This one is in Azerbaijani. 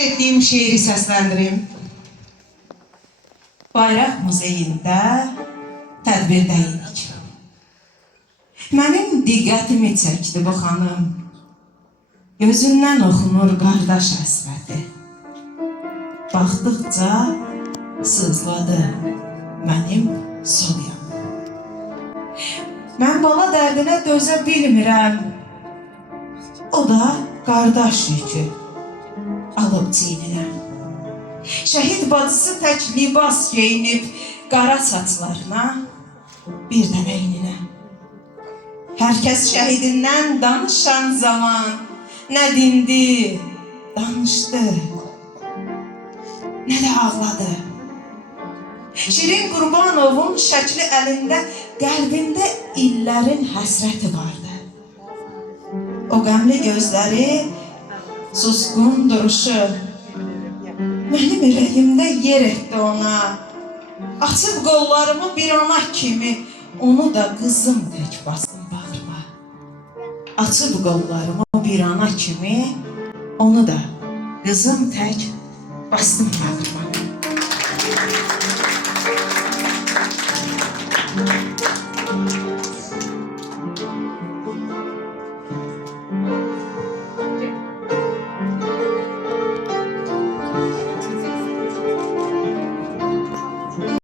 etdiyim şeiri səsləndirim. Bayraq muzeyində tədbirdəydik. Mənim diqqətimi çəkdi bu xanım. Gözündən oxunur qardaş həsrəti. Baxdıqca sızladı mənim sol yanım. Mən bala dərdinə dözə bilmirəm. O da qardaş yükü alıb çiyninə. Şəhid bacısı tək libas geyinib qara saçlarına, bir də əyninə. Hər kəs şəhidindən danışan zaman nə dindi, danışdı, nə də ağladı. Şirin Qurbanovun şəkli əlində, qəlbində illərin həsrəti vardı. O qəmli gözləri, susqun duruşu mənim ürəyimdə yer etdi ona. Açıb qollarımı bir ana kimi, onu da qızım tək basdım bağrıma. Açıb qollarımı bir ana kimi, onu da qızım tək basdım bağrıma.